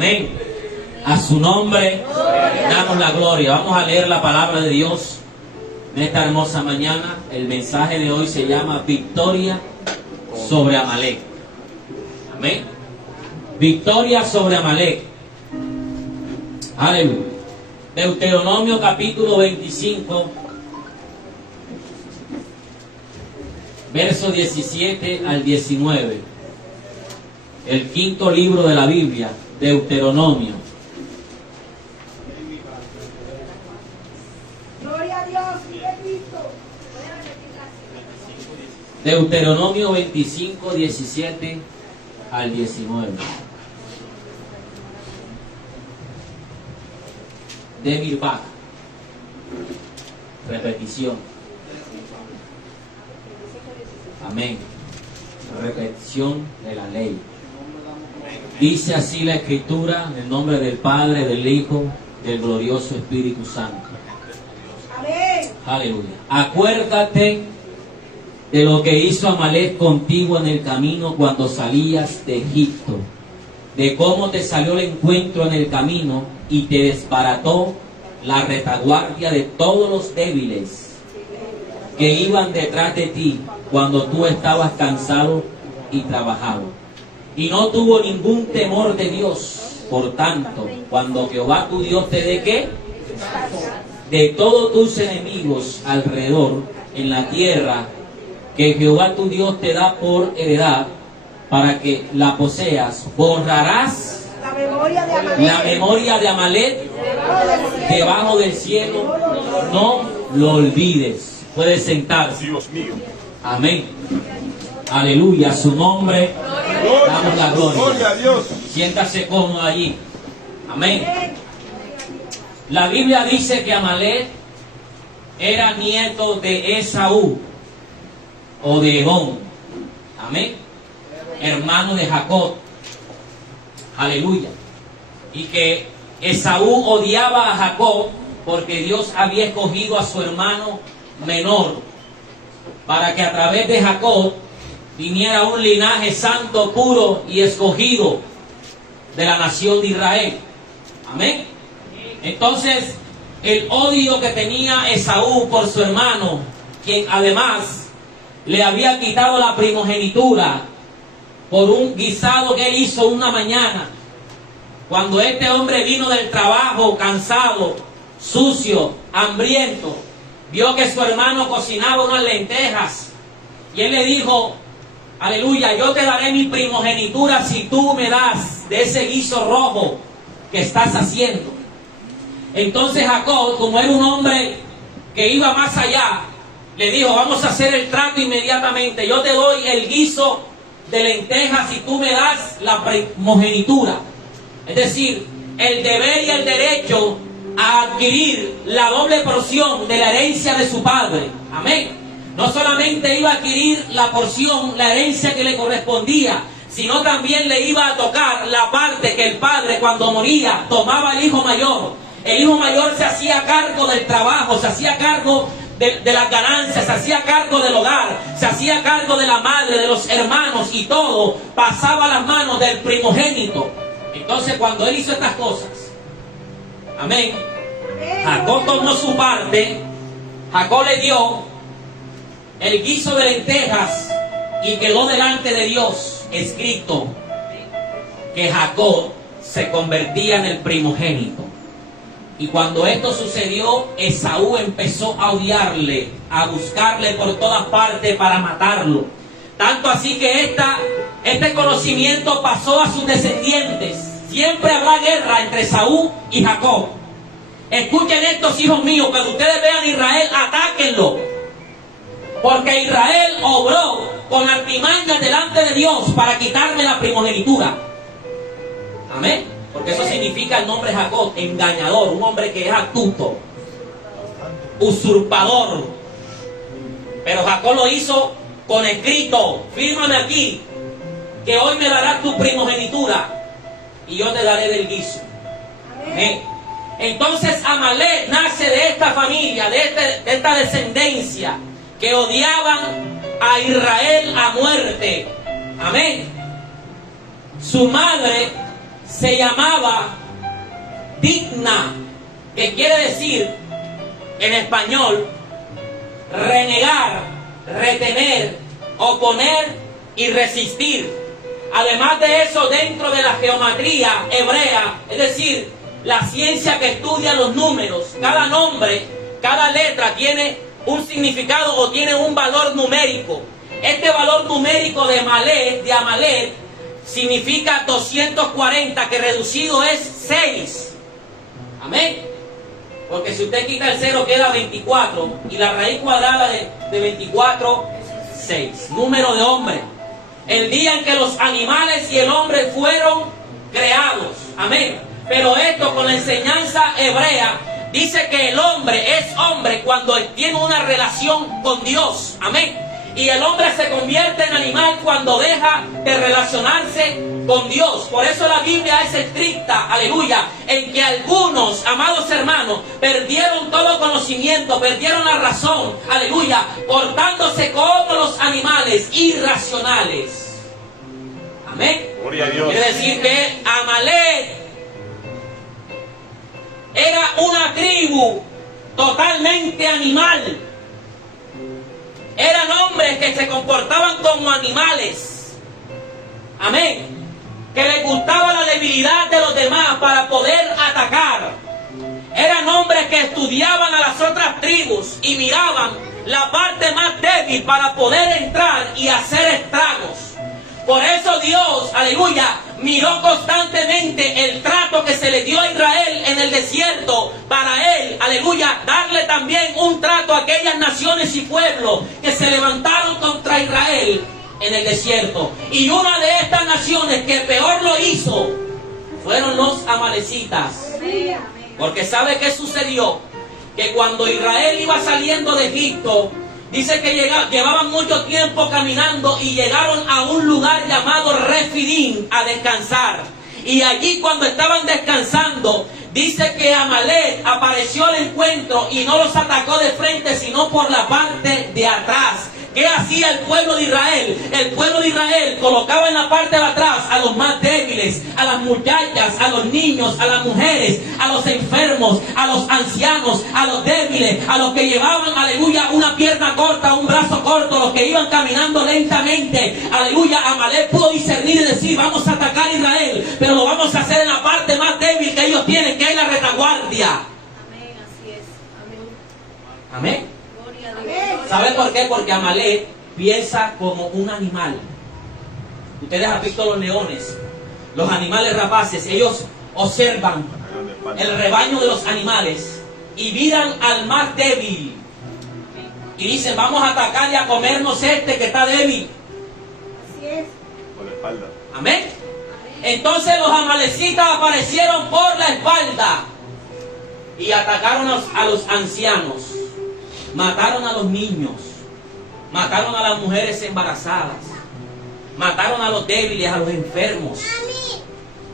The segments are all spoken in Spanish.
Amén. A su nombre damos la gloria. Vamos a leer la palabra de Dios en esta hermosa mañana. El mensaje de hoy se llama Victoria sobre Amalek. Amén. Victoria sobre Amalek. Aleluya. Deuteronomio capítulo 25, verso 17 al 19. El quinto libro de la Biblia, Deuteronomio. Gloria a Dios, sigue Cristo. Deuteronomio 25, 17 al 19. De Mirbach. Repetición. Amén. Repetición de la ley. Dice así la Escritura, en el nombre del Padre, del Hijo, del glorioso Espíritu Santo. Amén. Aleluya. Acuérdate de lo que hizo Amalek contigo en el camino cuando salías de Egipto, de cómo te salió el encuentro en el camino y te desbarató la retaguardia de todos los débiles que iban detrás de ti cuando tú estabas cansado y trabajado. Y no tuvo ningún temor de Dios. Por tanto, cuando Jehová tu Dios te dé ¿qué? De todos tus enemigos alrededor en la tierra que Jehová tu Dios te da por heredad para que la poseas, borrarás La memoria de Amalek. la memoria de Amalek debajo del cielo, no lo olvides. Puedes sentarse. Dios mío. Amén. Aleluya, a su nombre damos la Gloria gloria. a Dios. Siéntase cómodo allí. Amén. La Biblia dice que Amalek era nieto de Esaú o de Edom. Amén. Hermano de Jacob. Aleluya. Y que Esaú odiaba a Jacob porque Dios había escogido a su hermano menor para que a través de Jacob viniera un linaje santo, puro y escogido de la nación de Israel. Amén. Entonces, el odio que tenía Esaú por su hermano, quien además le había quitado la primogenitura por un guisado que él hizo una mañana, cuando este hombre vino del trabajo cansado, sucio, hambriento, vio que su hermano cocinaba unas lentejas y él le dijo: aleluya, yo te daré mi primogenitura si tú me das de ese guiso rojo que estás haciendo. Entonces Jacob, como era un hombre que iba más allá, le dijo: vamos a hacer el trato inmediatamente. Yo te doy el guiso de lentejas si tú me das la primogenitura. Es decir, el deber y el derecho a adquirir la doble porción de la herencia de su padre. Amén. No solamente iba a adquirir la porción, la herencia que le correspondía, sino también le iba a tocar la parte que el padre, cuando moría, tomaba al hijo mayor. El hijo mayor se hacía cargo del trabajo, se hacía cargo de las ganancias, se hacía cargo del hogar, se hacía cargo de la madre, de los hermanos, y todo pasaba a las manos del primogénito. Entonces, cuando él hizo estas cosas, amén, Jacob tomó su parte. Jacob le dio el guiso de lentejas y quedó delante de Dios escrito que Jacob se convertía en el primogénito. Y cuando esto sucedió, Esaú empezó a odiarle, a buscarle por todas partes para matarlo. Tanto así que este conocimiento pasó a sus descendientes. Siempre habrá guerra entre Esaú y Jacob. Escuchen estos, hijos míos, cuando ustedes vean a Israel, atáquenlo. Porque Israel obró con artimañas delante de Dios para quitarme la primogenitura. Amén. Porque eso significa el nombre Jacob, engañador, un hombre que es astuto, usurpador. Pero Jacob lo hizo con escrito: fírmame aquí, que hoy me darás tu primogenitura y yo te daré del guiso. Amén. Entonces Amalek nace de esta familia, de esta descendencia que odiaban a Israel a muerte. Amén. Su madre se llamaba Digna, que quiere decir en español renegar, retener, oponer y resistir. Además de eso, dentro de la geometría hebrea, es decir, la ciencia que estudia los números, cada nombre, cada letra tiene un significado o tiene un valor numérico. Este valor numérico de Amalek significa 240, que reducido es 6. Amén. Porque si usted quita el 0 queda 24 y la raíz cuadrada de 24, 6. Número de hombre. El día en que los animales y el hombre fueron creados. Amén. Pero esto con la enseñanza hebrea dice que el hombre es hombre cuando tiene una relación con Dios. Amén. Y el hombre se convierte en animal cuando deja de relacionarse con Dios. Por eso la Biblia es estricta, aleluya, en que algunos, amados hermanos, perdieron todo conocimiento, perdieron la razón, aleluya, portándose como los animales irracionales. Amén. Gloria a Dios. Quiere decir que Amalek era una tribu totalmente animal. Eran hombres que se comportaban como animales. Amén. Que les gustaba la debilidad de los demás para poder atacar. Eran hombres que estudiaban a las otras tribus y miraban la parte más débil para poder entrar y hacer estragos. Por eso Dios, aleluya, miró constantemente el trato que se le dio a Israel en el desierto para él, aleluya, darle también un trato a aquellas naciones y pueblos que se levantaron contra Israel en el desierto. Y una de estas naciones que peor lo hizo fueron los amalecitas. Porque ¿sabe qué sucedió? Que cuando Israel iba saliendo de Egipto, dice que llevaban mucho tiempo caminando y llegaron a un lugar llamado Refidim a descansar. Y allí cuando estaban descansando, dice que Amalek apareció al encuentro y no los atacó de frente, sino por la parte de atrás. ¿Qué hacía el pueblo de Israel? El pueblo de Israel colocaba en la parte de atrás a los más débiles, a las muchachas, a los niños, a las mujeres, a los enfermos, a los ancianos, a los débiles, a los que llevaban, aleluya, una pierna corta, un brazo corto, los que iban caminando lentamente. Aleluya, Amalek pudo discernir y decir, vamos a atacar a Israel, pero lo vamos a hacer en la parte más débil que ellos tienen, que es la retaguardia. Amén, así es. Amén. Amén. Gloria a Dios. ¿Sabe por qué? Porque Amalek piensa como un animal. Ustedes han visto los leones, los animales rapaces. Ellos observan el rebaño de los animales y miran al más débil y dicen, vamos a atacar y a comernos este que está débil. Así es. Por la espalda. Amén. Entonces los amalecitas aparecieron por la espalda y atacaron a los ancianos. Mataron a los niños, mataron a las mujeres embarazadas, mataron a los débiles, a los enfermos.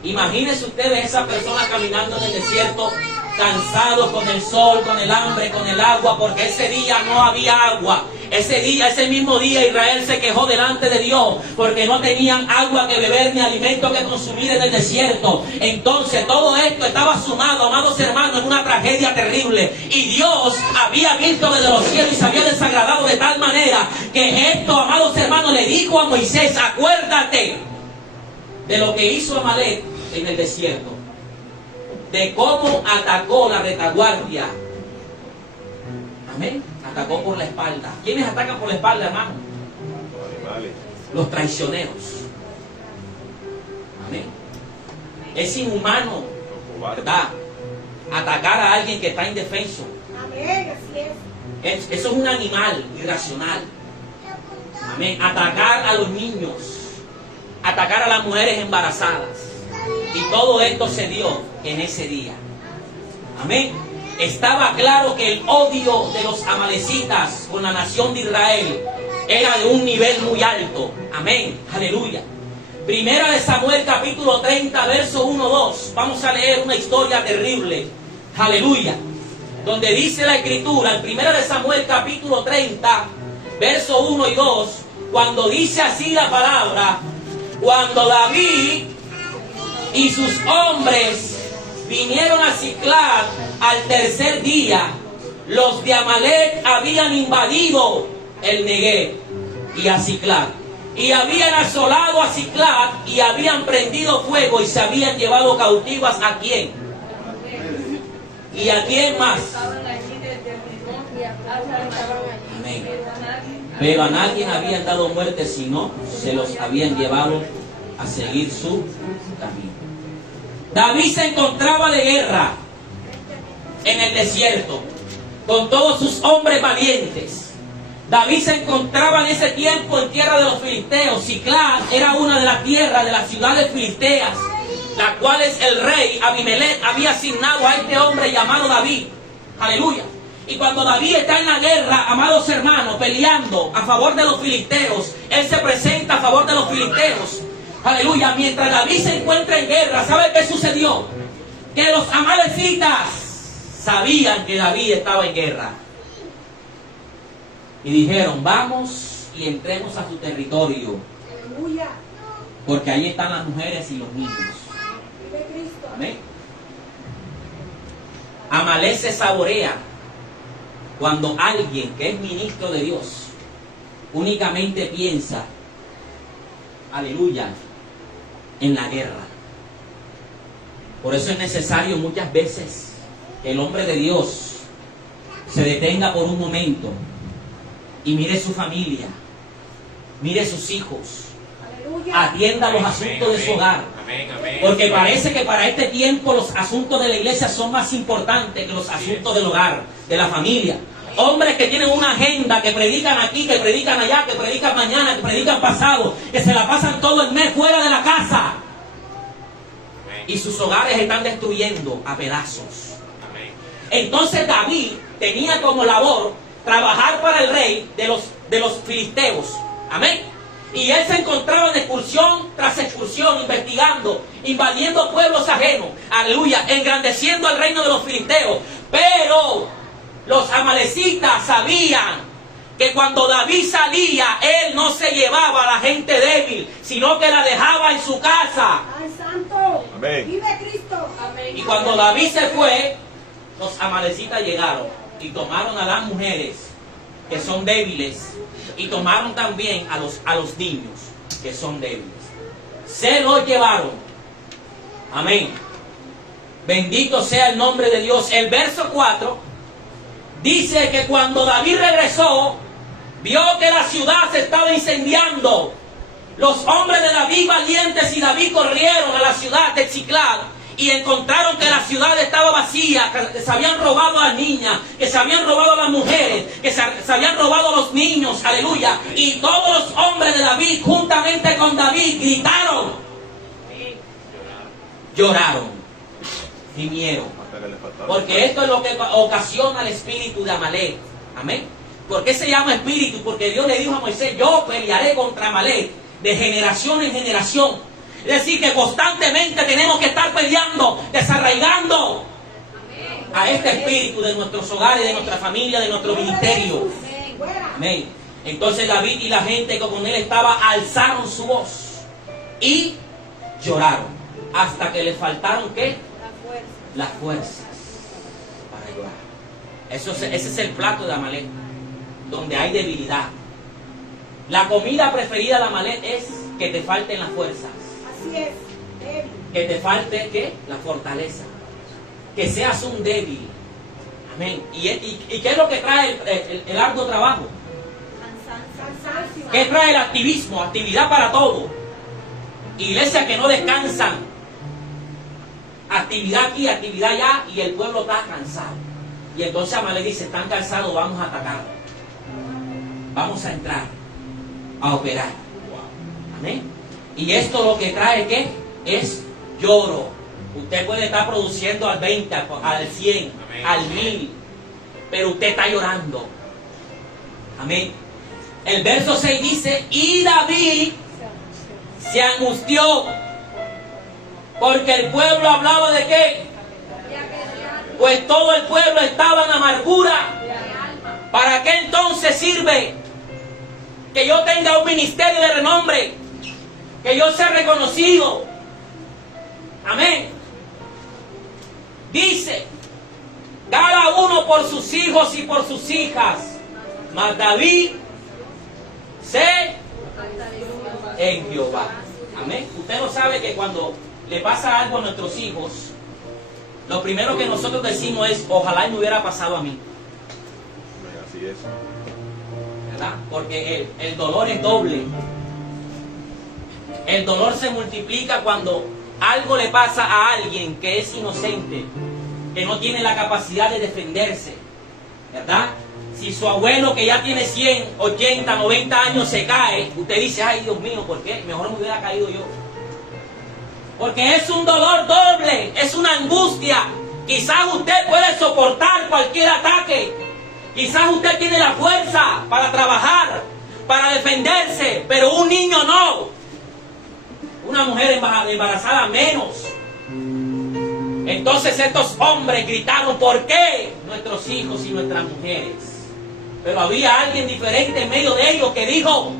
Imagínense ustedes esa persona caminando en el desierto, cansados con el sol, con el hambre, con el agua, porque ese día no había agua. Ese mismo día Israel se quejó delante de Dios porque no tenían agua que beber ni alimento que consumir en el desierto. Entonces todo esto estaba sumado, amados hermanos, en una tragedia terrible. Y Dios había visto desde los cielos y se había desagradado de tal manera que esto, amados hermanos, le dijo a Moisés, acuérdate de lo que hizo Amalek en el desierto, de cómo atacó la retaguardia. Amén. Atacó por la espalda. ¿Quiénes atacan por la espalda, hermano? Los animales. Los traicioneros. Amén. Es inhumano, Los cobardes. ¿verdad? Atacar a alguien que está indefenso. Amén, así es. Eso es un animal irracional. Amén. Atacar a los niños. Atacar a las mujeres embarazadas. Y todo esto se dio en ese día. Amén. Estaba claro que el odio de los amalecitas con la nación de Israel era de un nivel muy alto. Amén. Aleluya. Primera de Samuel capítulo 30, verso 1-2. Vamos a leer una historia terrible. Aleluya. Donde dice la escritura, en Primera de Samuel capítulo 30, verso 1 y 2, cuando dice así la palabra, cuando David Y sus hombres vinieron a Siclag al tercer día. Los de Amalec habían invadido el Neguev y a Siclag, y habían asolado a Siclag, y habían prendido fuego, y se habían llevado cautivas ¿a quién? ¿Y a quién más? Amén. Pero a nadie habían dado muerte, sino se los habían llevado a seguir su camino. David se encontraba de guerra en el desierto con todos sus hombres valientes. David se encontraba en ese tiempo en tierra de los filisteos. Siclag era una de las tierras de las ciudades filisteas, las cuales el rey Abimelech había asignado a este hombre llamado David. Aleluya. Y cuando David está en la guerra, amados hermanos, peleando a favor de los filisteos, él se presenta a favor de los filisteos. Aleluya. Mientras David se encuentra en guerra, ¿sabe qué sucedió? Que los amalecitas sabían que David estaba en guerra. Y dijeron, vamos y entremos a su territorio. Aleluya. Porque ahí están las mujeres y los niños. Vive Cristo. Amén. Amalec se saborea cuando alguien que es ministro de Dios únicamente piensa, aleluya, en la guerra. Por eso es necesario muchas veces que el hombre de Dios se detenga por un momento y mire su familia, mire sus hijos, Aleluya. atienda los asuntos de su hogar. Porque parece que para este tiempo los asuntos de la iglesia son más importantes que los asuntos del hogar, de la familia. Hombres que tienen una agenda, que predican aquí, que predican allá, que predican mañana, que predican pasado, que se la pasan todo el mes fuera de la casa. Y sus hogares están destruyendo a pedazos. Entonces David tenía como labor trabajar para el rey de los filisteos. Amén. Y él se encontraba en excursión tras excursión, investigando, invadiendo pueblos ajenos. Aleluya, engrandeciendo al reino de los filisteos. Pero los amalecitas sabían que cuando David salía, él no se llevaba a la gente débil, sino que la dejaba en su casa. Ay, santo. Amén. Vive Cristo. Amén. Y cuando David se fue, los amalecitas llegaron y tomaron a las mujeres que son débiles, y tomaron también a los niños que son débiles. Se los llevaron. Amén. Bendito sea el nombre de Dios. El verso 4 dice que cuando David regresó, vio que la ciudad se estaba incendiando. Los hombres de David valientes y David corrieron a la ciudad de Siclag y encontraron que la ciudad estaba vacía, que se habían robado a las niñas, que se habían robado a las mujeres, que se habían robado a los niños, aleluya. Y todos los hombres de David, juntamente con David, gritaron, lloraron, gimieron. Porque esto es lo que ocasiona el espíritu de Amalec. Amén. ¿Por qué se llama espíritu? Porque Dios le dijo a Moisés, yo pelearé contra Amalec de generación en generación. Es decir, que constantemente tenemos que estar peleando, desarraigando a este espíritu de nuestros hogares, de nuestra familia, de nuestro ministerio. Amén. Entonces David y la gente que con él estaba alzaron su voz y lloraron hasta que les faltaron ¿qué? Las fuerzas para llorar. Ese es el plato de Amalec, donde hay debilidad. La comida preferida de Amalec es que te falten las fuerzas. Así es. Débil. Que te falte ¿qué? La fortaleza. Que seas un débil. Amén. ¿Y qué es lo que trae el arduo trabajo? Cansancio. ¿Qué trae el activismo? Actividad para todo. Iglesias que no descansan. Actividad aquí, actividad allá, y el pueblo está cansado. Y entonces Amalec dice, están cansados, vamos a atacar. Vamos a entrar a operar. Amén. Y esto lo que trae ¿qué? Es lloro. Usted puede estar produciendo al 20, al 100, al 1000, pero usted está llorando. Amén. El verso 6 dice, y David se angustió porque el pueblo hablaba de qué? Pues todo el pueblo estaba en amargura. ¿Para qué entonces sirve que yo tenga un ministerio de renombre? Que yo sea reconocido. Amén. Dice, cada uno por sus hijos y por sus hijas. Mas David se en Jehová. Amén. Usted no sabe que cuando le pasa algo a nuestros hijos, lo primero que nosotros decimos es, ojalá y me hubiera pasado a mí. Así es. ¿Verdad? Porque el dolor es doble. El dolor se multiplica cuando algo le pasa a alguien que es inocente, que no tiene la capacidad de defenderse. ¿Verdad? Si su abuelo, que ya tiene 100, 80, 90 años, se cae, usted dice, ay Dios mío, ¿por qué? Mejor me hubiera caído yo. Porque es un dolor doble, es una angustia. Quizás usted puede soportar cualquier ataque. Quizás usted tiene la fuerza para trabajar, para defenderse, pero un niño no. Una mujer embarazada menos. Entonces estos hombres gritaron, ¿por qué? Nuestros hijos y nuestras mujeres. Pero había alguien diferente en medio de ellos que dijo,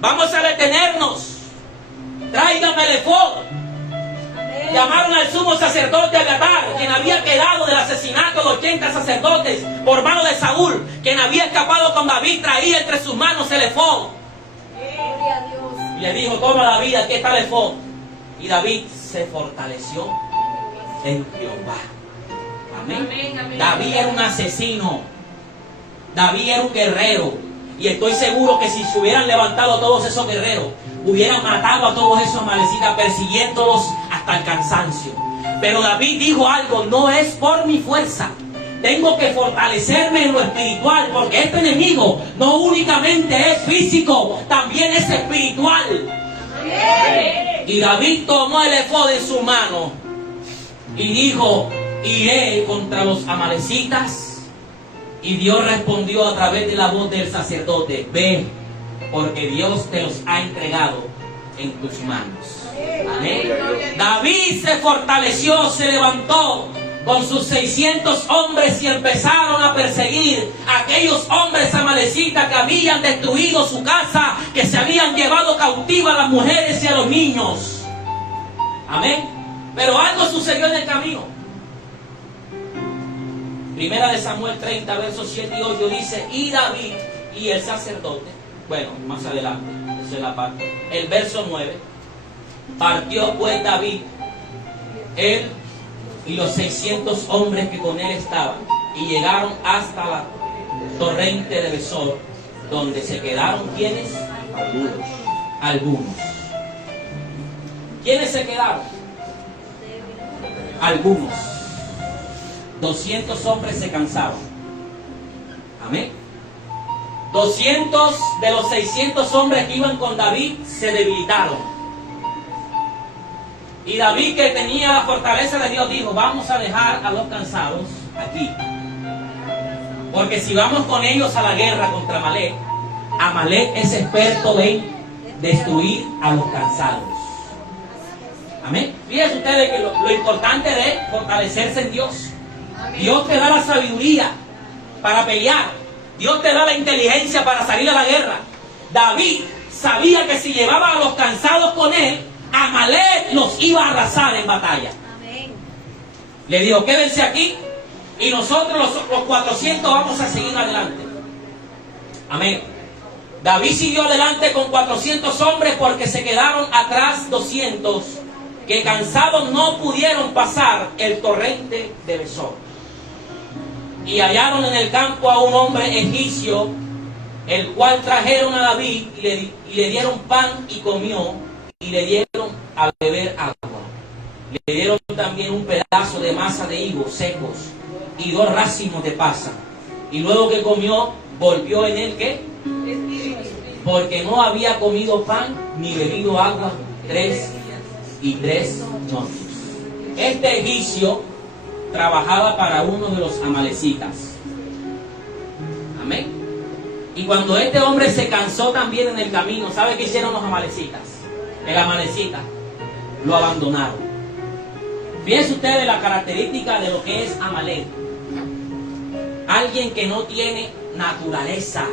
vamos a detenernos. Tráigame el efod. Llamaron al sumo sacerdote Abiatar, quien había quedado del asesinato de 80 sacerdotes por mano de Saúl, quien había escapado con David, traía entre sus manos el efod. Gloria a Dios. Y le dijo, toma David, aquí está el efod. Y David se fortaleció en Jehová. Amén. Amén, amén. David era un asesino. David era un guerrero. Y estoy seguro que si se hubieran levantado todos esos guerreros, hubieran matado a todos esos amalecitas, persiguiéndolos hasta el cansancio. Pero David dijo algo, no es por mi fuerza. Tengo que fortalecerme en lo espiritual, porque este enemigo no únicamente es físico, también es espiritual. Amén. Y David tomó el efod en su mano y dijo, iré contra los amalecitas. Y Dios respondió a través de la voz del sacerdote, ve, porque Dios te los ha entregado en tus manos. Amén. David se fortaleció, se levantó con sus 600 hombres y empezaron a perseguir a aquellos hombres amalecitas que habían destruido su casa, que se habían llevado cautiva a las mujeres y a los niños. Amén. Pero algo sucedió en el camino. Primera de Samuel 30, versos 7 y 8 dice, y David y el sacerdote, bueno, más adelante, esa es la parte, el verso 9, partió pues David, él y los 600 hombres que con él estaban, y llegaron hasta la torrente de Besor, donde se quedaron, ¿quiénes? Algunos. ¿Quiénes se quedaron? Algunos. 200 hombres se cansaban. Amén. 200 de los 600 hombres que iban con David se debilitaron. Y David, que tenía la fortaleza de Dios, dijo, vamos a dejar a los cansados aquí. Porque si vamos con ellos a la guerra contra Amalek, Amalek es experto en destruir a los cansados. Amén. Fíjense ustedes que lo importante es fortalecerse en Dios. Dios te da la sabiduría para pelear. Dios te da la inteligencia para salir a la guerra. David sabía que si llevaba a los cansados con él, Amalek los iba a arrasar en batalla. Amén. Le dijo, quédense aquí y nosotros los 400 vamos a seguir adelante. Amén. David siguió adelante con 400 hombres porque se quedaron atrás 200 que cansados no pudieron pasar el torrente de Besor. Y hallaron en el campo a un hombre egipcio, el cual trajeron a David y le dieron pan y comió, y le dieron a beber agua. Le dieron también un pedazo de masa de higos secos y 2 racimos de pasa. Y luego que comió, volvió en él, ¿qué? Porque no había comido pan ni bebido agua 3 noches. Este egipcio trabajaba para uno de los amalecitas. Amén. Y cuando este hombre se cansó también en el camino, ¿sabe qué hicieron los amalecitas? El amalecita lo abandonaron. Fíjense ustedes la característica de lo que es Amalek. Alguien que no tiene naturaleza.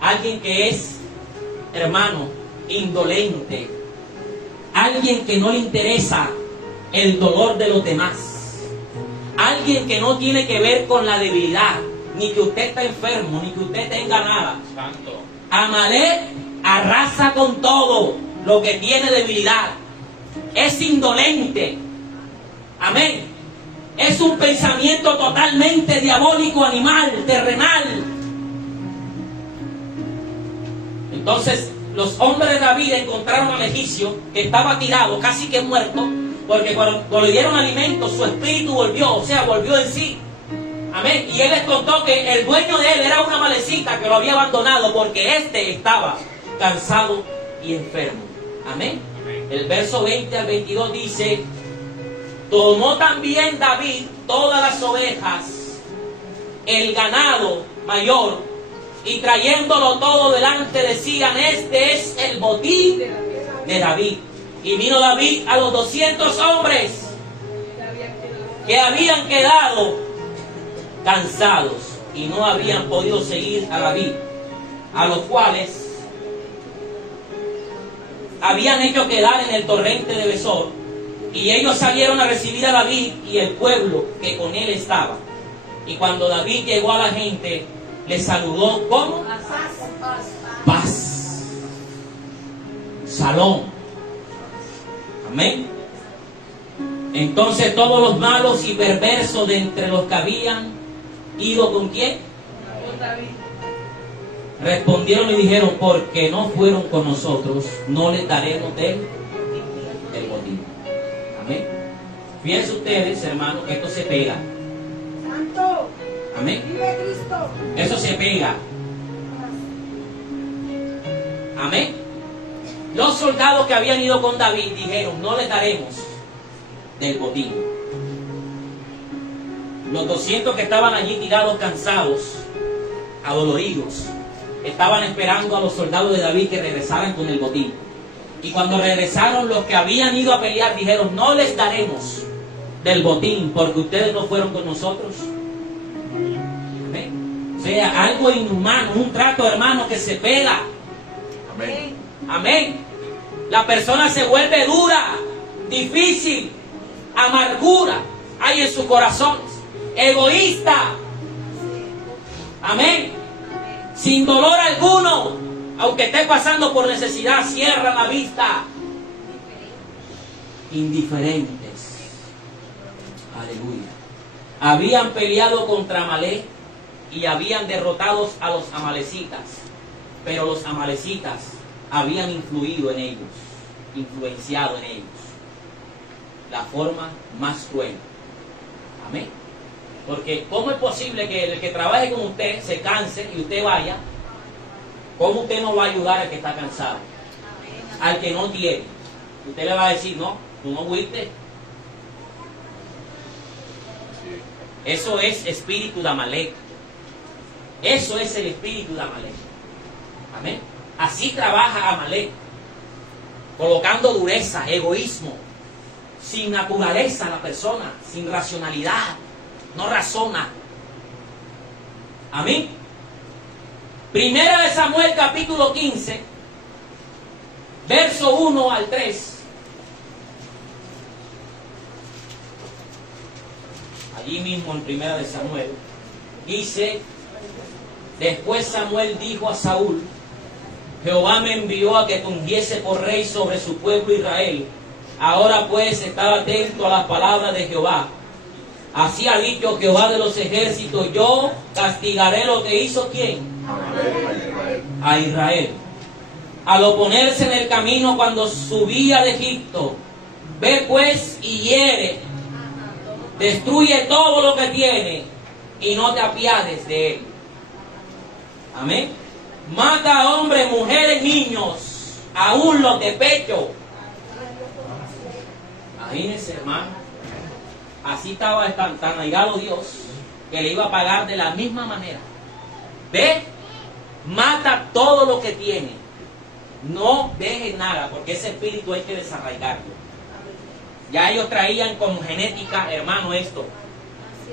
Alguien que es, hermano, indolente. alguien que no le interesa el dolor de los demás, alguien que no tiene que ver con la debilidad, ni que usted está enfermo, ni que usted tenga nada. Santo. Amalek arrasa con todo lo que tiene debilidad. Es indolente. Amén. Es un pensamiento totalmente diabólico, animal, terrenal. Entonces, los hombres de David encontraron a Megicio, que estaba tirado, casi que muerto, porque cuando le dieron alimento, su espíritu volvió, o sea, volvió en sí. Amén. Y él les contó que el dueño de él era una malecita que lo había abandonado porque éste estaba cansado y enfermo. Amén. El verso 20 al 22 dice: tomó también David todas las ovejas, el ganado mayor, y trayéndolo todo delante decían: este es el botín de David. Y vino David a los 200 hombres que habían quedado cansados y no habían podido seguir a David, a los cuales habían hecho quedar en el torrente de Besor, y ellos salieron a recibir a David y el pueblo que con él estaba. Y cuando David llegó a la gente, le saludó como paz, salón. Amén. Entonces todos los malos y perversos de entre los que habían ido con quién, respondieron y dijeron: porque no fueron con nosotros, no les daremos del botín. Amén. Fíjense ustedes, hermanos, que esto se pega. Santo. Amén. Vive Cristo. Eso se pega. Amén. Los soldados que habían ido con David dijeron: no les daremos del botín. Los 200 que estaban allí tirados, cansados, adoloridos, estaban esperando a los soldados de David que regresaran con el botín. Y cuando regresaron, los que habían ido a pelear dijeron: no les daremos del botín porque ustedes no fueron con nosotros. Amén. O sea, algo inhumano, un trato, hermano, que se pega. Amén. Amén. La persona se vuelve dura, difícil, amargura hay en sus corazones, egoísta. Amén. Sin dolor alguno, aunque esté pasando por necesidad, cierra la vista. Indiferentes. Aleluya. Habían peleado contra Amalek y habían derrotado a los amalecitas, pero los amalecitas habían influido en ellos, influenciado en ellos, la forma más cruel. Amén. Porque ¿cómo es posible que el que trabaje con usted se canse y usted vaya? ¿Cómo usted no va a ayudar al que está cansado? Al que no tiene. Usted le va a decir: no, tú no fuiste. Eso es espíritu de Amalek. Eso es el espíritu de Amalek. Amén. Así trabaja Amalek, colocando dureza, egoísmo, sin naturaleza la persona, sin racionalidad, no razona. Amén. Primera de Samuel capítulo 15, verso 1 al 3. Allí mismo en Primera de Samuel dice: después Samuel dijo a Saúl: Jehová me envió a que te ungiese por rey sobre su pueblo Israel. Ahora pues estad atento a las palabras de Jehová. Así ha dicho Jehová de los ejércitos: yo castigaré lo que hizo ¿quién? A Israel. Al oponerse en el camino cuando subía de Egipto. Ve pues y hiere, destruye todo lo que tiene y no te apiades de él. Amén. Mata a hombres, mujeres, niños, aún los de pecho. Imagínense, hermano. Así estaba tan airado Dios que le iba a pagar de la misma manera. Ve, mata todo lo que tiene. No dejes nada, porque ese espíritu hay que desarraigarlo. Ya ellos traían como genética, hermano, esto.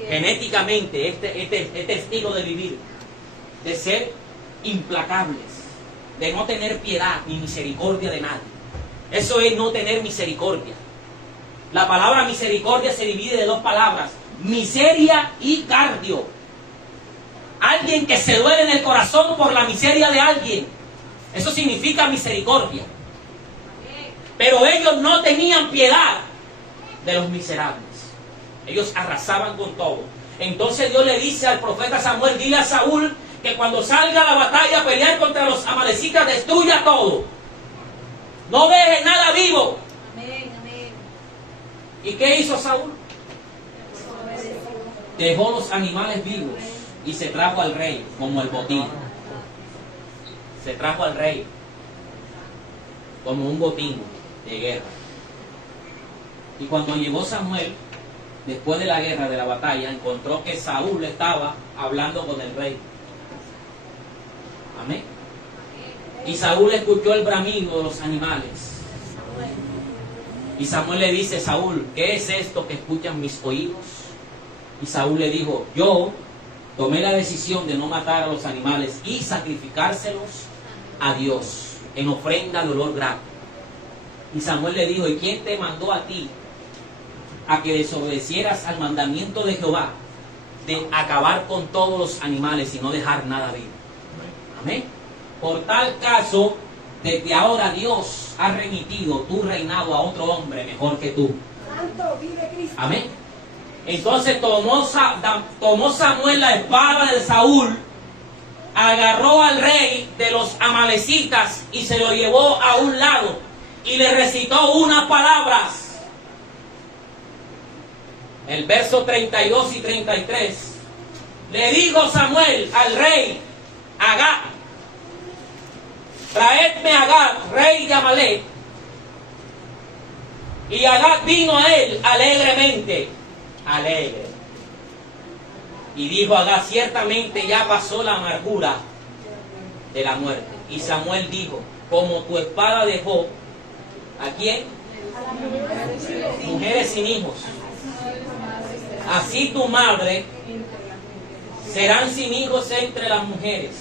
Genéticamente, este estilo de vivir. De ser implacables, de no tener piedad ni misericordia de nadie. Eso es no tener misericordia. La palabra misericordia se divide de dos palabras: miseria y cardio. Alguien que se duele en el corazón por la miseria de alguien. Eso significa misericordia. Pero ellos no tenían piedad de los miserables. Ellos arrasaban con todo. Entonces Dios le dice al profeta Samuel: dile a Saúl que cuando salga a la batalla a pelear contra los amalecitas, destruya todo. No deje nada vivo. Amén, amén. ¿Y qué hizo Saúl? Dejó los animales vivos y se trajo al rey como el botín. Se trajo al rey como un botín de guerra. Y cuando llegó Samuel, después de la guerra, de la batalla, encontró que Saúl estaba hablando con el rey. Amén. Y Saúl escuchó el bramido de los animales. Y Samuel le dice: Saúl, ¿qué es esto que escuchan mis oídos? Y Saúl le dijo: yo tomé la decisión de no matar a los animales y sacrificárselos a Dios en ofrenda de olor grato. Y Samuel le dijo: ¿y quién te mandó a ti a que desobedecieras al mandamiento de Jehová de acabar con todos los animales y no dejar nada vivo? Amén. Por tal caso, desde ahora Dios ha remitido tu reinado a otro hombre mejor que tú. Santo, vive Cristo. Amén. Entonces tomó Samuel la espada de Saúl, agarró al rey de los amalecitas y se lo llevó a un lado y le recitó unas palabras. El verso 32 y 33. Le dijo Samuel al rey Agag: traedme a Agag, rey de Amalec. Y Agag vino a él alegremente. Alegre. Y dijo Agag: ciertamente ya pasó la amargura de la muerte. Y Samuel dijo: como tu espada dejó, ¿a quién? Mujeres sin hijos. Así tu madre serán sin hijos entre las mujeres.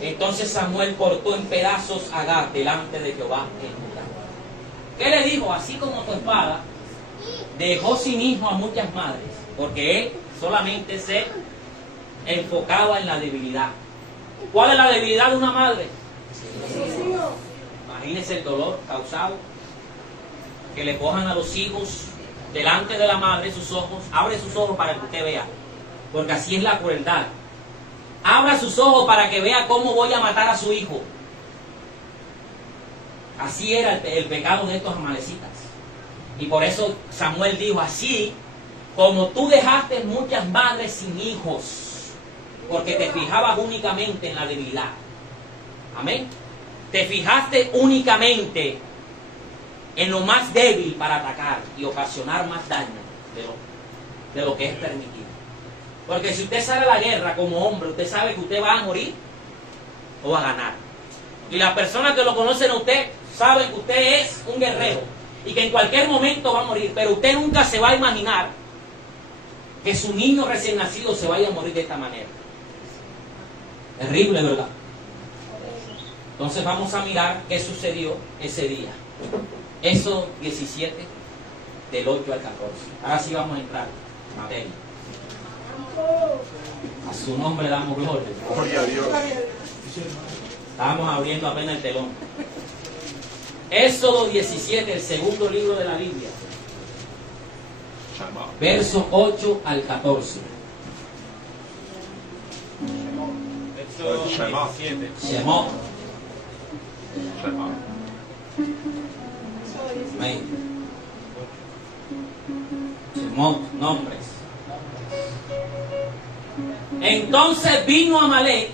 Entonces Samuel cortó en pedazos a Agag delante de Jehová en Judá. ¿Qué le dijo? Así como tu espada dejó sin hijo a muchas madres, porque él solamente se enfocaba en la debilidad. ¿Cuál es la debilidad de una madre? Imagínese el dolor causado, que le cojan a los hijos delante de la madre sus ojos. Abre sus ojos para que usted vea, porque así es la crueldad. Abra sus ojos para que vea cómo voy a matar a su hijo. Así era el pecado de estos amalecitas. Y por eso Samuel dijo: así como tú dejaste muchas madres sin hijos, porque te fijabas únicamente en la debilidad. Amén. Te fijaste únicamente en lo más débil para atacar y ocasionar más daño de lo que es permitido. Porque si usted sale a la guerra como hombre, usted sabe que usted va a morir o va a ganar. Y las personas que lo conocen a usted saben que usted es un guerrero y que en cualquier momento va a morir. Pero usted nunca se va a imaginar que su niño recién nacido se vaya a morir de esta manera. Terrible, ¿verdad? Entonces vamos a mirar qué sucedió ese día. Éxodo 17, del 8 al 14. Ahora sí vamos a entrar en materia. A su nombre damos gloria. Gloria a Dios. Estábamos abriendo apenas el telón. Éxodo 17, el segundo libro de la Biblia. Shema. Verso 8 al 14. Éxodo 17. Shemot. Shema. Amén. Shemot, nombres. Entonces vino Amalec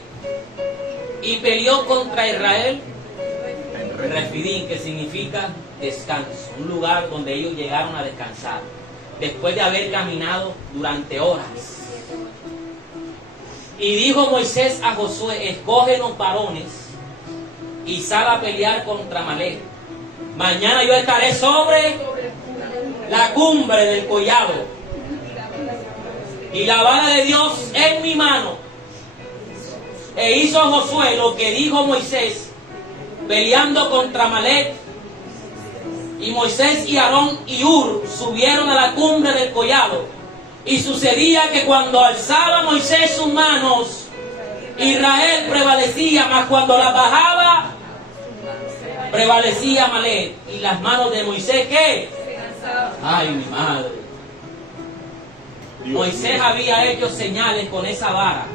y peleó contra Israel en Refidim, que significa descanso, un lugar donde ellos llegaron a descansar después de haber caminado durante horas. Y dijo Moisés a Josué: escógenos varones y sal a pelear contra Amalec. Mañana yo estaré sobre la cumbre del collado y la vara de Dios en mi mano. E hizo Josué lo que dijo Moisés, peleando contra Amalec Y Moisés y Aarón y Hur subieron a la cumbre del collado. Y sucedía que cuando alzaba Moisés sus manos, Israel prevalecía, mas cuando las bajaba, prevalecía Amalek. Y las manos de Moisés, ¿qué? Ay, mi madre. Dios Moisés mío. había hecho señales con esa vara,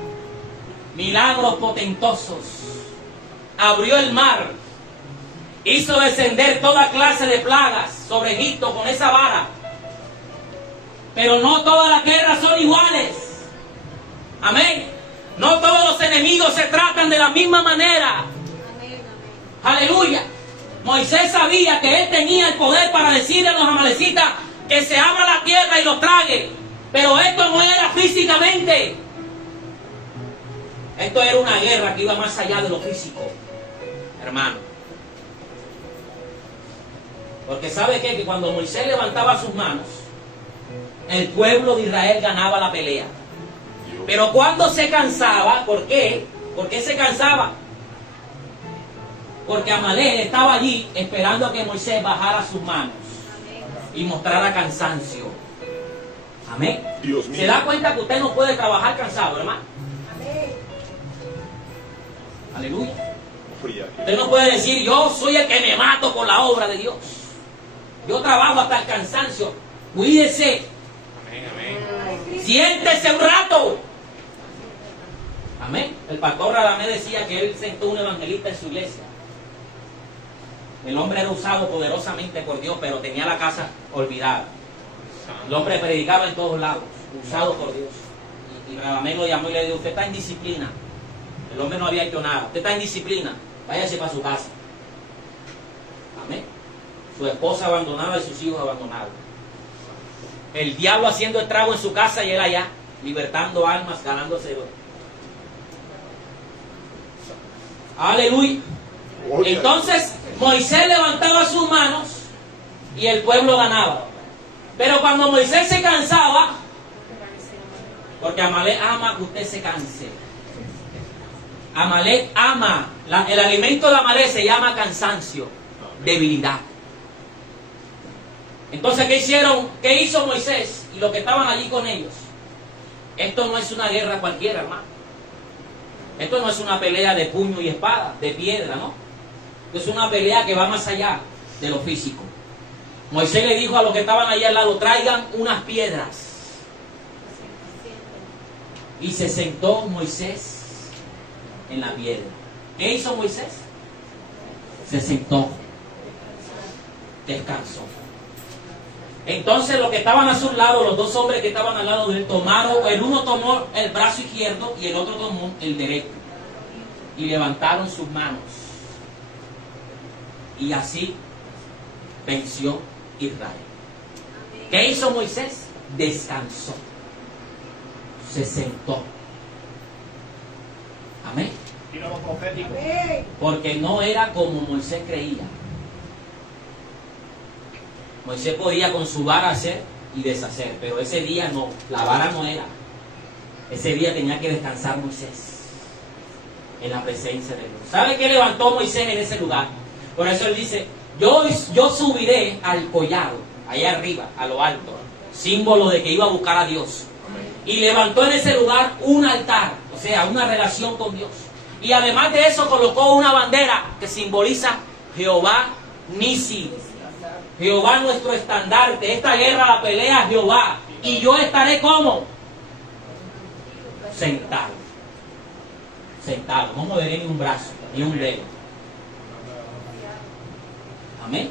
milagros potentosos. Abrió el mar, hizo descender toda clase de plagas sobre Egipto con esa vara. Pero no todas las guerras son iguales. Amén. No todos los enemigos se tratan de la misma manera. Aleluya. Moisés sabía que él tenía el poder para decirle a los amalecitas que se abra la tierra y los trague. Pero esto no era físicamente. Esto era una guerra que iba más allá de lo físico, hermano. Porque ¿sabe qué? Que cuando Moisés levantaba sus manos, el pueblo de Israel ganaba la pelea. Pero cuando se cansaba, ¿por qué? ¿Por qué se cansaba? Porque Amalek estaba allí esperando a que Moisés bajara sus manos y mostrara cansancio. Amén. Dios mío. ¿Se da cuenta que usted no puede trabajar cansado, hermano? Aleluya. Oye, Usted no puede decir, yo soy el que me mato por la obra de Dios. Yo trabajo hasta el cansancio. Cuídese. Amén, amén. Siéntese un rato. Amén. El pastor Radamés decía que él sentó un evangelista en su iglesia. El hombre era usado poderosamente por Dios, pero tenía la casa olvidada. El hombre predicaba en todos lados, usado por Dios. Y Radamés lo llamó y le dijo, usted está en disciplina. El hombre no había hecho nada. Usted está en disciplina. Váyase para su casa. Amén. Su esposa abandonada y sus hijos abandonados. El diablo haciendo estrago en su casa y él allá, libertando almas, ganándose. Aleluya. oye, Entonces Moisés levantaba sus manos y el pueblo ganaba. Pero cuando Moisés se cansaba, porque Amalek ama que usted se canse. Amalek ama, el alimento de Amalek se llama cansancio, debilidad. Entonces, ¿qué hicieron? ¿Qué hizo Moisés y los que estaban allí con ellos? Esto no es una guerra cualquiera, hermano. Esto no es una pelea de puño y espada, de piedra, ¿no? Es una pelea que va más allá de lo físico. Moisés le dijo a los que estaban allí al lado, traigan unas piedras. Y se sentó Moisés en la piedra. ¿Qué hizo Moisés? Se sentó. Descansó. Entonces los que estaban a su lado, los dos hombres que estaban al lado de él, el uno tomó el brazo izquierdo y el otro tomó el derecho. Y levantaron sus manos. Y así venció Israel. ¿Qué hizo Moisés? Descansó. Se sentó. Amén. Tíralo profético. Porque no era como Moisés creía. Moisés podía con su vara hacer y deshacer, pero ese día no, la vara no era. Ese día tenía que descansar Moisés en la presencia de Dios. ¿Sabe qué levantó Moisés en ese lugar? Por eso él dice, yo subiré al collado, allá arriba, a lo alto, símbolo de que iba a buscar a Dios. Y levantó en ese lugar un altar, o sea, una relación con Dios. Y además de eso colocó una bandera que simboliza Jehová Nisi. Jehová nuestro estandarte. Esta guerra la pelea Jehová. Y yo estaré como sentado. Sentado. No moveré ni un brazo, ni un dedo. Amén.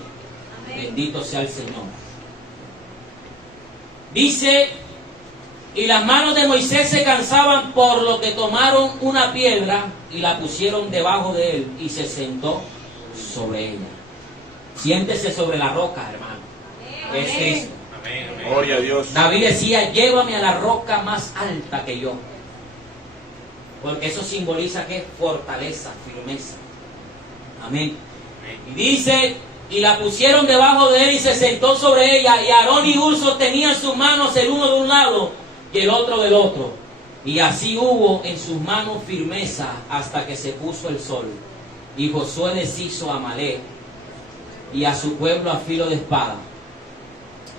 Bendito sea el Señor. Dice, y las manos de Moisés se cansaban, por lo que tomaron una piedra y la pusieron debajo de él y se sentó sobre ella. Siéntese sobre la roca, hermano. Es Cristo. Amén, amén. gloria a Dios. David decía, llévame a la roca más alta que yo. Porque eso simboliza que fortaleza, firmeza. Amén. Y dice, y la pusieron debajo de él y se sentó sobre ella. Y Aarón y Hur sostenían sus manos, el uno de un lado y el otro del otro. Y así hubo en sus manos firmeza hasta que se puso el sol. Y Josué deshizo a Amalek y a su pueblo a filo de espada.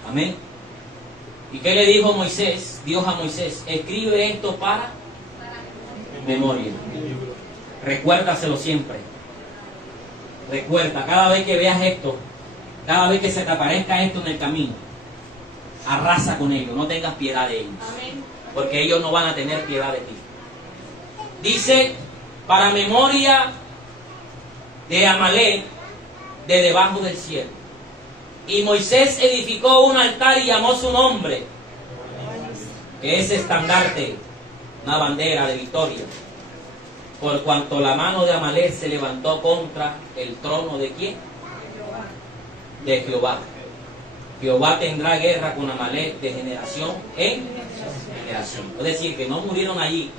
Amén. ¿Y qué le dijo Moisés? Dios a Moisés, escribe esto para memoria. Recuérdaselo siempre. Recuerda, cada vez que veas esto, cada vez que se te aparezca esto en el camino, arrasa con ellos, no tengas piedad de ellos. Porque ellos no van a tener piedad de ti. Dice, para memoria de Amalek, de debajo del cielo. Y Moisés edificó un altar y llamó su nombre, que es estandarte, una bandera de victoria. Por cuanto la mano de Amalek se levantó contra el trono de ¿quién? De Jehová. Jehová tendrá guerra con Amalek de generación en generación. Es decir, que no murieron allí.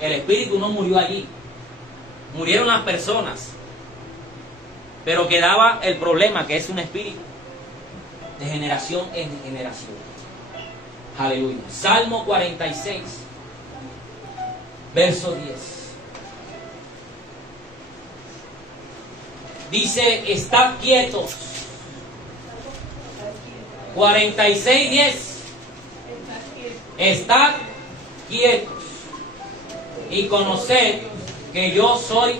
El espíritu no murió allí. Murieron las personas. Pero quedaba el problema, que es un espíritu de generación en generación. Aleluya. Salmo 46, verso 10. Dice, estad quietos. 46, 10. Estad quietos y conoced que yo soy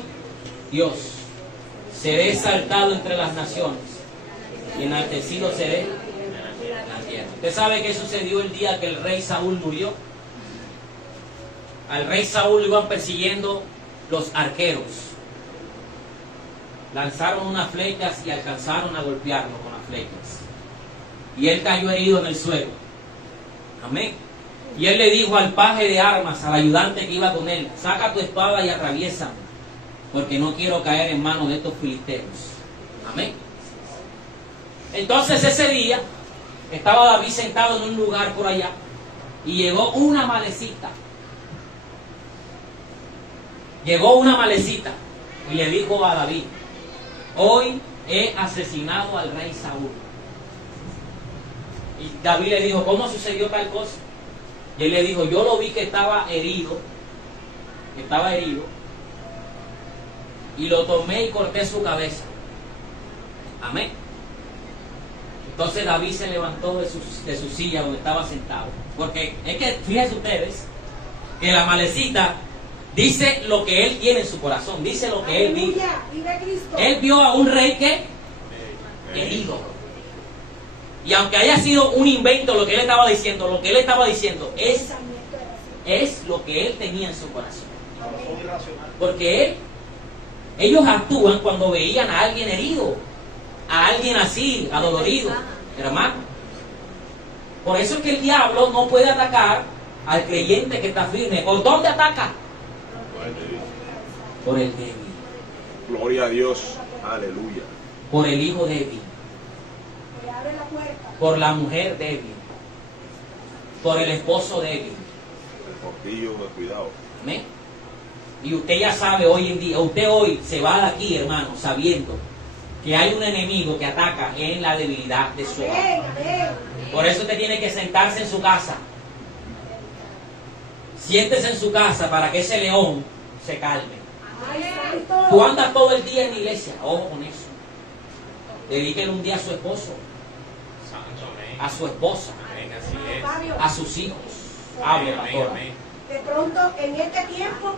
Dios. Seré exaltado entre las naciones y enaltecido seré en la tierra. ¿Usted sabe qué sucedió el día que el rey Saúl murió? Al rey Saúl lo iban persiguiendo los arqueros. Lanzaron unas flechas y alcanzaron a golpearlo con las flechas. Y él cayó herido en el suelo. Amén. Y él le dijo al paje de armas, al ayudante que iba con él, saca tu espada y atraviésame, porque no quiero caer en manos de estos filisteos. Amén. Entonces ese día estaba David sentado en un lugar por allá y llegó una malecita. Llegó una malecita y le dijo a David, hoy he asesinado al rey Saúl. Y David le dijo, ¿cómo sucedió tal cosa? Y él le dijo, yo lo vi que estaba herido, y lo tomé y corté su cabeza. Amén. Entonces David se levantó de su silla donde estaba sentado. Porque es que, fíjense ustedes, que la malecita dice lo que él tiene en su corazón, dice lo que él vio. Él vio a un rey que herido. Y aunque haya sido un invento lo que él estaba diciendo, es lo que él tenía en su corazón. Porque ellos actúan cuando veían a alguien herido, a alguien así, adolorido, hermano. Por eso es que el diablo no puede atacar al creyente que está firme. ¿Por dónde ataca? Por el débil. Gloria a Dios. Aleluya. Por el hijo débil. Por la mujer débil. Por el esposo débil. El portillo, cuidado. Amén. Y usted ya sabe hoy en día, usted hoy se va de aquí, hermano, sabiendo que hay un enemigo que ataca en la debilidad de su alma. Por eso usted tiene que sentarse en su casa. Siéntese en su casa para que ese león se calme. Tú andas todo el día en la iglesia, ojo con eso. Dedíquele un día a su esposo, a su esposa, a sus hijos. Hable, pastora. De pronto, en este tiempo,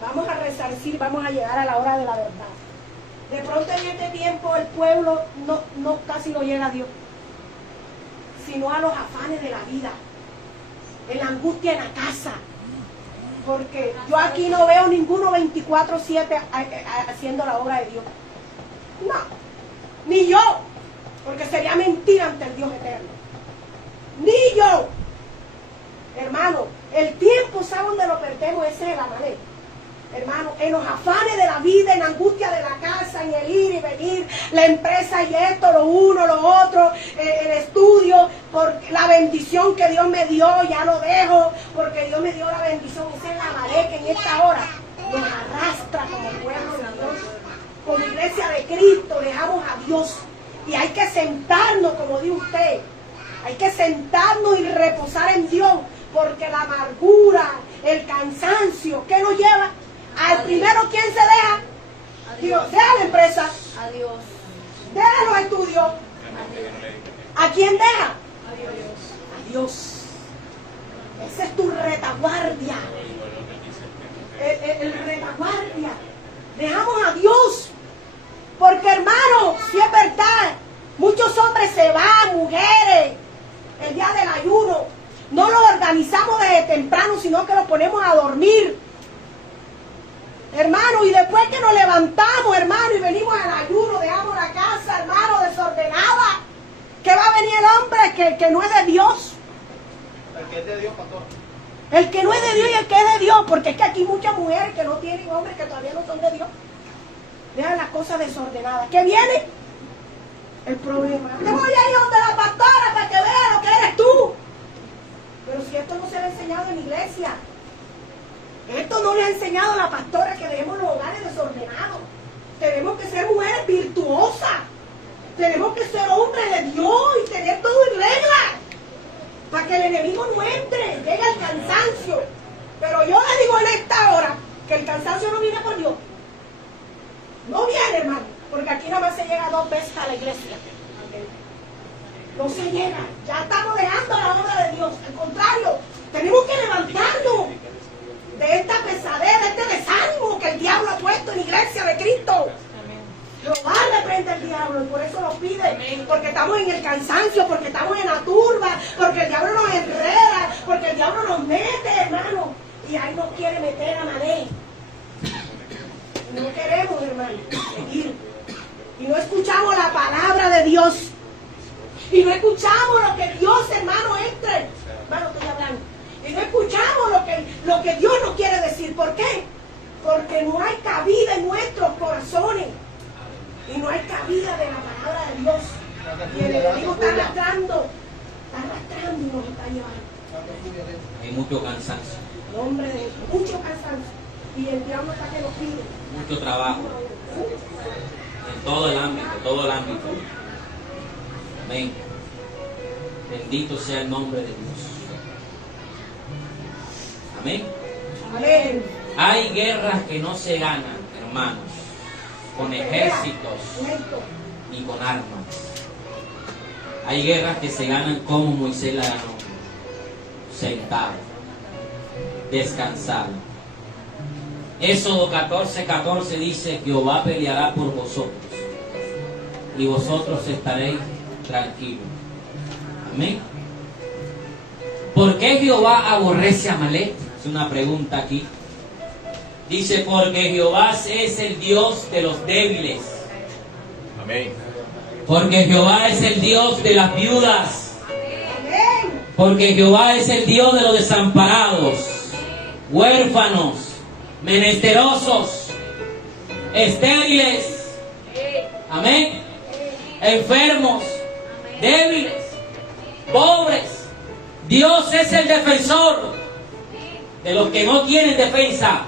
vamos a resarcir, vamos a llegar a la hora de la verdad. De pronto, en este tiempo, el pueblo casi no llega a Dios, sino a los afanes de la vida, en la angustia en la casa. Porque yo aquí no veo ninguno 24/7 haciendo la obra de Dios. No, ni yo, porque sería mentira ante el Dios eterno. Ni yo. Hermano, el tiempo, ¿sabe dónde lo perdemos? Ese es la manera. Hermano, en los afanes de la vida, en la angustia de la casa, en el ir y venir, la empresa y esto, lo uno, lo otro, el estudio, por la bendición que Dios me dio, ya lo dejo, porque Dios me dio la bendición. Esa es la marea que en esta hora nos arrastra como pueblo de Dios. Como iglesia de Cristo, dejamos a Dios. Y hay que sentarnos, como dice usted, hay que sentarnos y reposar en Dios, porque la amargura, el cansancio, ¿qué nos lleva? Al primero, ¿quién se deja? Dios. Deja la empresa. Adiós. Deja los estudios. ¿A quién deja? A Dios. Esa es tu retaguardia. El retaguardia. Dejamos a Dios. Porque, hermano, si es verdad, muchos hombres se van, mujeres, el día del ayuno. No lo organizamos desde temprano, sino que lo ponemos a dormir. Hermano, y después que nos levantamos, hermano, y venimos al ayuno, dejamos la casa, hermano, desordenada. ¿Qué va a venir el hombre que no es de Dios? El que es de Dios, pastor. El que no es de Dios y el que es de Dios, porque es que aquí hay muchas mujeres que no tienen hombres que todavía no son de Dios. Dejan las cosas desordenadas. ¿Qué viene? El problema. Te voy a ir donde la pastora para que vea lo que eres tú. Pero si esto no se le ha enseñado en la iglesia, esto no le ha enseñado a la pastora, que dejemos los hogares desordenados. Tenemos que ser mujeres virtuosas. Tenemos que ser hombres de Dios y tener todo en regla, para que el enemigo no entre, llegue el cansancio. Pero yo le digo en esta hora que el cansancio no viene por Dios. No viene, hermano, porque aquí nada más se llega 2 veces a la iglesia. No se llega. Ya estamos dejando la obra de Dios. Al contrario, tenemos que levantarnos de esta pesadez, de este desánimo que el diablo ha puesto en la iglesia de Cristo. Jehová reprende al diablo y por eso lo pide, porque estamos en el cansancio, porque estamos en la turba, porque el diablo nos enreda, porque el diablo nos mete, hermano, y ahí nos quiere meter a Mané. No queremos, hermano, seguir. Y no escuchamos la palabra de Dios. Y no escuchamos lo que Dios, hermano, entre. Hermano, estoy hablando. Y no escuchamos lo que Dios nos quiere decir. ¿Por qué? Porque no hay cabida en nuestros corazones. Y no hay cabida de la palabra de Dios. Y el enemigo está arrastrando y nos está llevando. Hay mucho cansancio, Hombre, de mucho cansancio. Y el diablo está que nos pide. mucho trabajo, en todo el ámbito, todo el ámbito. Amén. Bendito sea el nombre de Dios. Amén. Amén. Hay guerras que no se ganan, hermanos, con ejércitos ni con armas. Hay guerras que se ganan como Moisés la ganó, sentado, descansado. Éxodo 14:14 dice: Jehová peleará por vosotros y vosotros estaréis tranquilos. Amén. ¿Por qué Jehová aborrece a Amalek? Es una pregunta aquí. Dice: porque Jehová es el Dios de los débiles. Amén. Porque Jehová es el Dios de las viudas. Amén. Porque Jehová es el Dios de los desamparados, huérfanos, menesterosos, estériles. Amén. Enfermos, débiles, pobres. Dios es el defensor de los que no tienen defensa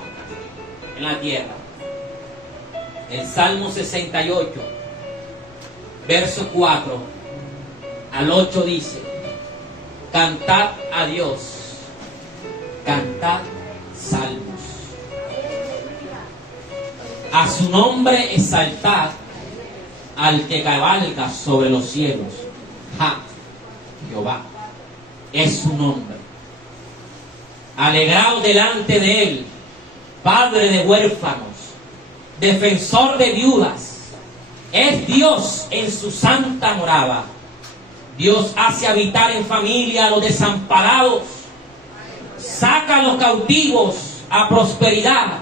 en la tierra. El Salmo 68, verso 4 al 8 dice: cantad a Dios, cantad salmos, a su nombre exaltad al que cabalga sobre los cielos. Jehová es su nombre. Alegraos delante de él, padre de huérfanos, defensor de viudas. Es Dios en su santa morada. Dios hace habitar en familia a los desamparados, saca a los cautivos a prosperidad,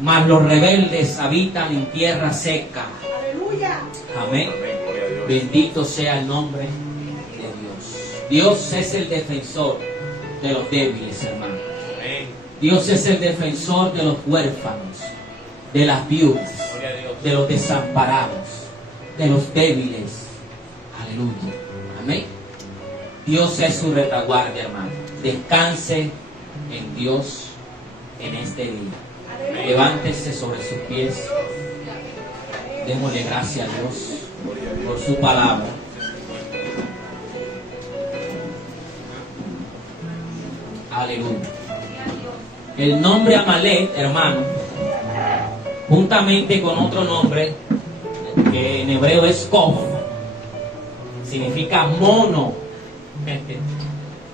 mas los rebeldes habitan en tierra seca. Aleluya. Amén. Amén. Gloria a Dios. Bendito sea el nombre de Dios. Dios es el defensor de los débiles, hermano. Amén. Dios es el defensor de los huérfanos, de las viudas, Gloria a Dios. de los desamparados, de los débiles. Aleluya. Amén. Dios es su retaguardia, hermano. Descanse en Dios en este día. Levántese sobre sus pies. Démosle gracias a Dios Gloria a Dios. por su palabra. Aleluya. El nombre Amalek, hermano, juntamente con otro nombre que que en hebreo es kof, significa mono.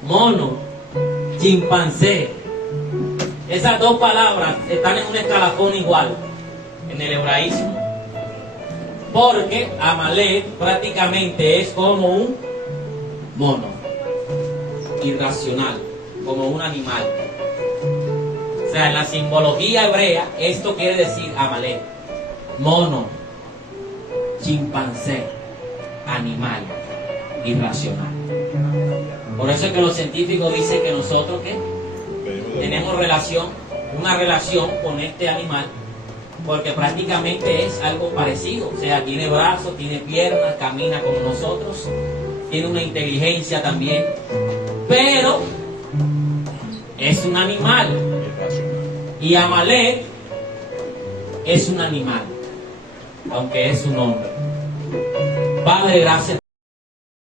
Mono, chimpancé. Esas dos palabras están en un escalafón igual en el hebraísmo, porque Amalek prácticamente es como un mono, irracional, como un animal. O sea, en la simbología hebrea esto quiere decir Amalek, mono, chimpancé, animal, irracional. Por eso es que los científicos dicen que nosotros ¿qué? Tenemos una relación con este animal, porque prácticamente es algo parecido. O sea, tiene brazos, tiene piernas, camina como nosotros, tiene una inteligencia también, pero es un animal. Y Amalek es un animal, aunque es un hombre. Padre, gracias.